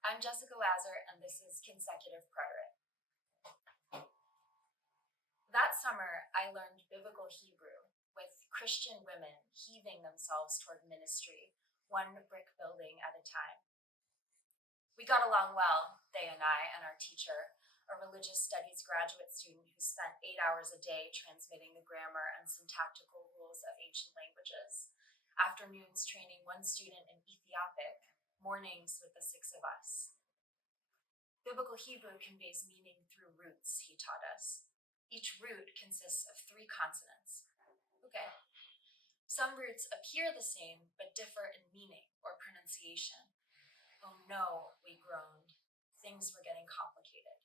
I'm Jessica Lazar, and this is Consecutive Preterite. That summer, I learned biblical Hebrew with Christian women heaving themselves toward ministry, one brick building at a time. We got along well, they and I, and our teacher, a religious studies graduate student who spent 8 hours a day transmitting the grammar and syntactical rules of ancient languages. Afternoons training one student in Ethiopic, mornings with the 6 of us. Biblical Hebrew conveys meaning through roots, he taught us. Each root consists of 3 consonants. Okay. Some roots appear the same, but differ in meaning or pronunciation. Oh no, we groaned. Things were getting complicated.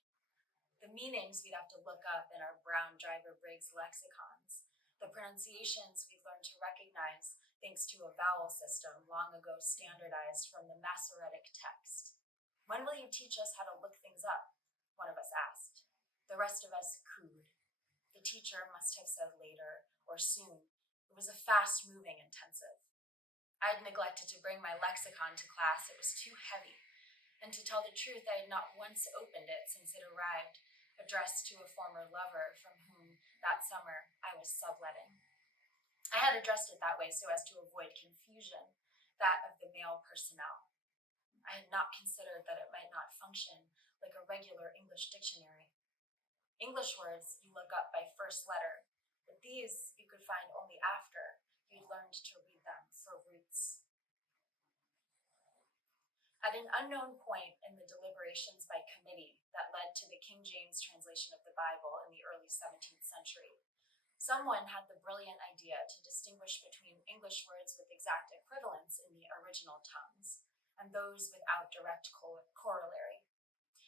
The meanings we'd have to look up in our Brown Driver Briggs lexicons. The pronunciations we've learned to recognize thanks to a vowel system long ago standardized from the Masoretic text. When will you teach us how to look things up? One of us asked. The rest of us cooed. The teacher must have said later or soon. It was a fast-moving intensive. I'd neglected to bring my lexicon to class. It was too heavy. And to tell the truth, I had not once opened it since it arrived, addressed to a former lover from whom that summer I was subletting. I had addressed it that way so as to avoid confusion, that of the male personnel. I had not considered that it might not function like a regular English dictionary. English words you look up by first letter, but these you could find only after you'd learned to read them for roots. At an unknown point in the deliberations by committee that led to the King James translation of the Bible in the early 17th century, someone had the brilliant idea to distinguish between English words with exact equivalents in the original tongues and those without direct corollary.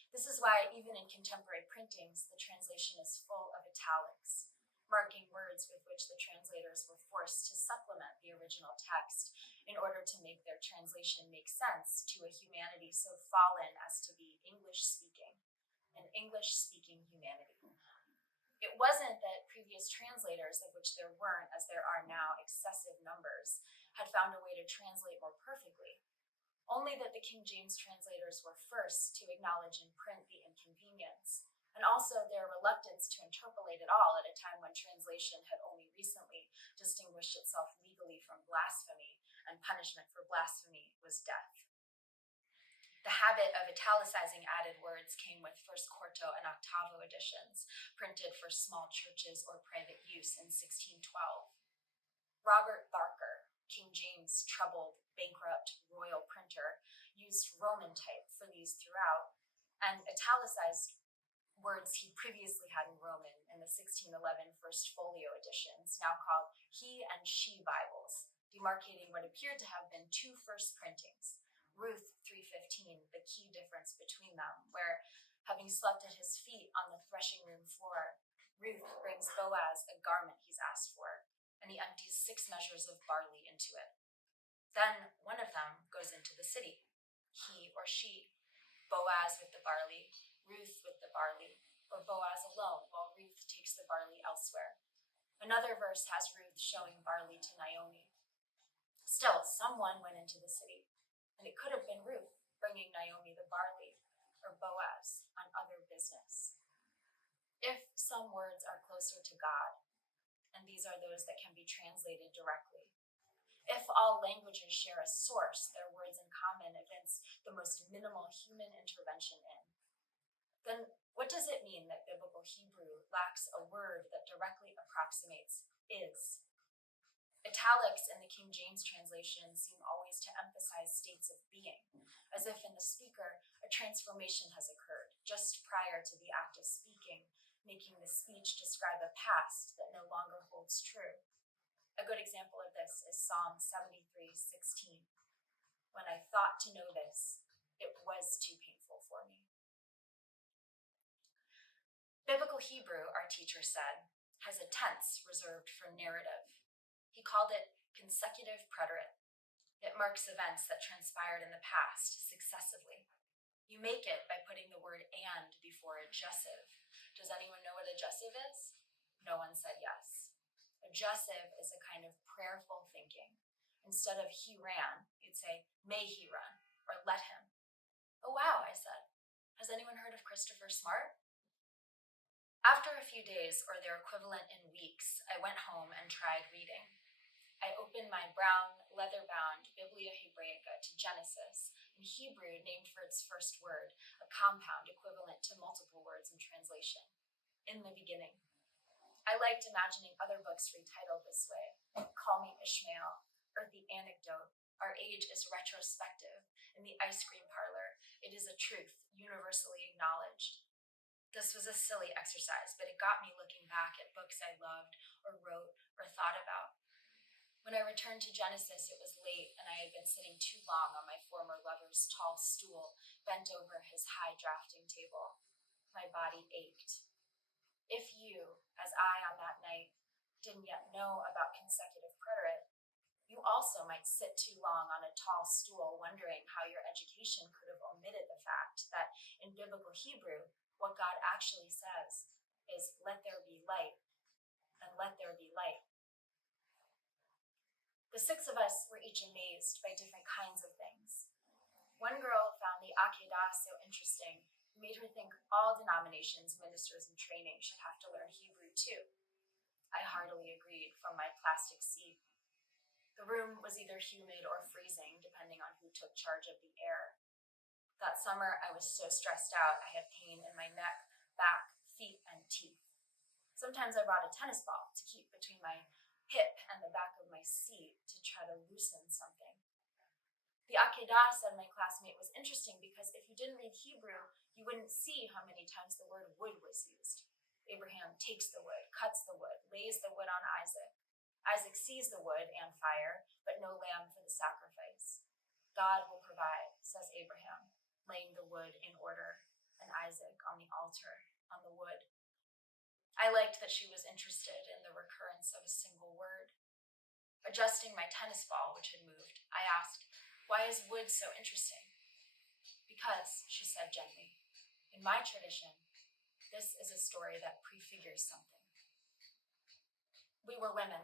This is why, even in contemporary printings, the translation is full of italics, marking words with which the translators were forced to supplement the original text in order to make their translation make sense to a humanity so fallen as to be English-speaking, an English-speaking humanity. It wasn't that previous translators, of which there weren't, as there are now, excessive numbers, had found a way to translate more perfectly. Only that the King James translators were first to acknowledge in print the inconvenience, and also their reluctance to interpolate at all at a time when translation had only recently distinguished itself legally from blasphemy, and punishment for blasphemy was death. The habit of italicizing added words came with first quarto and octavo editions, printed for small churches or private use in 1612. Robert Barker, King James' troubled, bankrupt royal printer, used Roman type for these throughout, and italicized words he previously had in Roman in the 1611 First Folio editions, now called He and She Bibles, demarcating what appeared to have been 2 first printings. Ruth 3:15, the key difference between them, where, having slept at his feet on the threshing room floor, Ruth brings Boaz a garment he's asked for, and he empties 6 measures of barley into it. Then one of them goes into the city, he or she, Boaz with the barley, Ruth with the barley, or Boaz alone while Ruth takes the barley elsewhere. Another verse has Ruth showing barley to Naomi. Still, someone went into the city, and it could have been Ruth bringing Naomi the barley, or Boaz on other business. If some words are closer to God, and these are those that can be translated directly, if all languages share a source their words in common evince the most minimal human intervention in, then what does it mean that biblical Hebrew lacks a word that directly approximates is? Italics in the King James translation seem always to emphasize states of being, as if in the speaker a transformation has occurred just prior to the act of speaking, making the speech describe a past that no longer holds true. A good example of this is Psalm 73:16. When I thought to know this, it was too painful for me. Biblical Hebrew, our teacher said, has a tense reserved for narrative. He called it consecutive preterite. It marks events that transpired in the past successively. You make it by putting the word and before adjussive. Does anyone know what adjussive is? No one said yes. Adjussive is a kind of prayerful thinking. Instead of he ran, you'd say, may he run, or let him. Oh wow, I said. Has anyone heard of Christopher Smart? After a few days, or their equivalent in weeks, I went home and tried reading. I opened my brown, leather-bound Biblia Hebraica to Genesis, in Hebrew named for its first word, a compound equivalent to multiple words in translation. In the beginning. I liked imagining other books retitled this way. Call Me Ishmael, Earthy Anecdote, Our Age is Retrospective, In the Ice Cream Parlor, It is a Truth, Universally Acknowledged. This was a silly exercise, but it got me looking back at books I loved, or wrote, or thought about. When I returned to Genesis, it was late, and I had been sitting too long on my former lover's tall stool, bent over his high drafting table. My body ached. If you, as I on that night, didn't yet know about consecutive preterite, you also might sit too long on a tall stool wondering how your education could have omitted the fact that in biblical Hebrew, what God actually says is, let there be light, and let there be light. The six of us were each amazed by different kinds of things. One girl found the Akedah so interesting, it made her think all denominations, ministers in training should have to learn Hebrew too. I heartily agreed from my plastic seat. The room was either humid or freezing, depending on who took charge of the air. That summer, I was so stressed out, I had pain in my neck, back, feet, and teeth. Sometimes I brought a tennis ball to keep between my hip and the back of my seat to try to loosen something. The Akedah, said my classmate, was interesting because if you didn't read Hebrew, you wouldn't see how many times the word wood was used. Abraham takes the wood, cuts the wood, lays the wood on Isaac. Isaac sees the wood and fire, but no lamb for the sacrifice. God will provide, says Abraham, laying the wood in order, and Isaac on the altar, on the wood. I liked that she was interested in the recurrence of a single word. Adjusting my tennis ball, which had moved, I asked, why is wood so interesting? Because, she said gently, in my tradition, this is a story that prefigures something. We were women.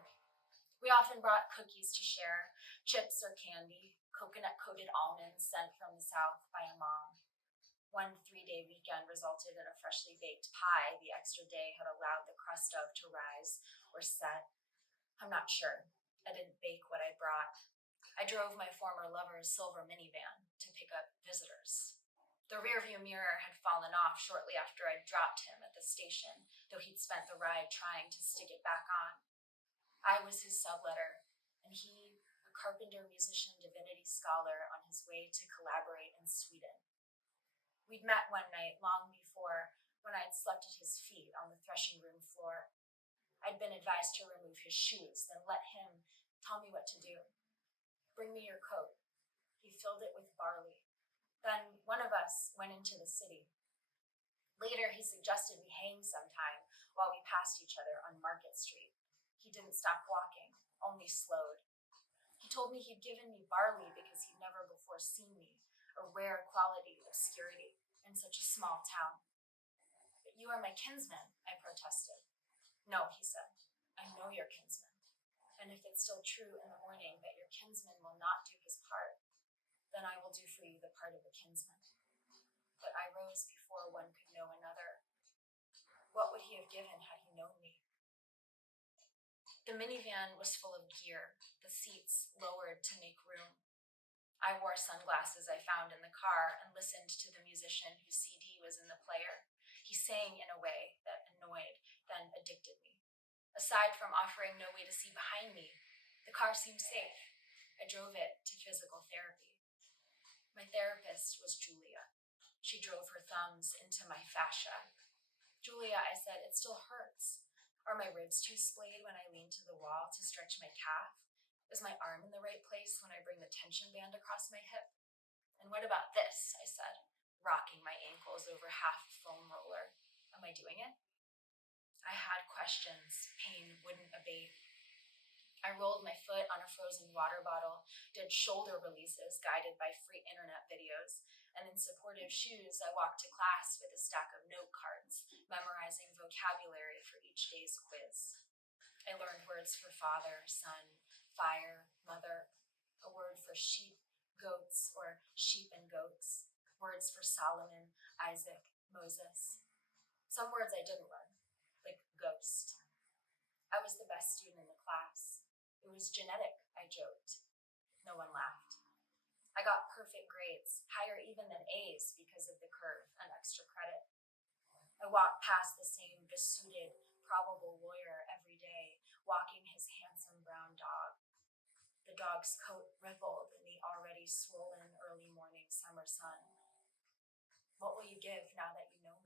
We often brought cookies to share, chips or candy, coconut-coated almonds sent from the South by a mom. One 3-day weekend resulted in a freshly baked pie the extra day had allowed the crust of to rise or set. I'm not sure. I didn't bake what I brought. I drove my former lover's silver minivan to pick up visitors. The rearview mirror had fallen off shortly after I'd dropped him at the station, though he'd spent the ride trying to stick it back on. I was his subletter, and he, a carpenter, musician, divinity scholar on his way to collaborate in Sweden. We'd met one night long before, when I'd slept at his feet on the threshing room floor. I'd been advised to remove his shoes, then let him tell me what to do. Bring me your coat. He filled it with barley. Then one of us went into the city. Later, he suggested we hang sometime while we passed each other on Market Street. He didn't stop walking, only slowed. He told me he'd given me barley because he'd never before seen me, a rare quality obscurity in such a small town. But you are my kinsman, I protested. No, he said, I know your kinsman. And if it's still true in the morning that your kinsman will not do his part, then I will do for you the part of a kinsman. But I rose before one could know another. What would he have given had he known me? The minivan was full of gear, the seats lowered to make room. I wore sunglasses I found in the car and listened to the musician whose CD was in the player. He sang in a way that annoyed, then addicted me. Aside from offering no way to see behind me, the car seemed safe. I drove it to physical therapy. My therapist was Julia. She drove her thumbs into my fascia. Julia, I said, it still hurts. Are my ribs too splayed when I lean to the wall to stretch my calf? Is my arm in the right place when I bring the tension band across my hip? And what about this, I said, rocking my ankles over half a foam roller. Am I doing it? I had questions. Pain wouldn't abate. I rolled my foot on a frozen water bottle, did shoulder releases guided by free internet videos, and in supportive shoes, I walked to class with a stack of note cards, memorizing vocabulary for each day's quiz. I learned words for father, son, fire, mother, a word for sheep, goats, or sheep and goats, words for Solomon, Isaac, Moses. Some words I didn't learn, like ghost. I was the best student in the class. It was genetic, I joked. No one laughed. I got perfect grades, higher even than A's because of the curve and extra credit. I walked past the same besuited, probable lawyer every day, walking his handsome brown dog. The dog's coat rippled in the already swollen early morning summer sun. What will you give now that you know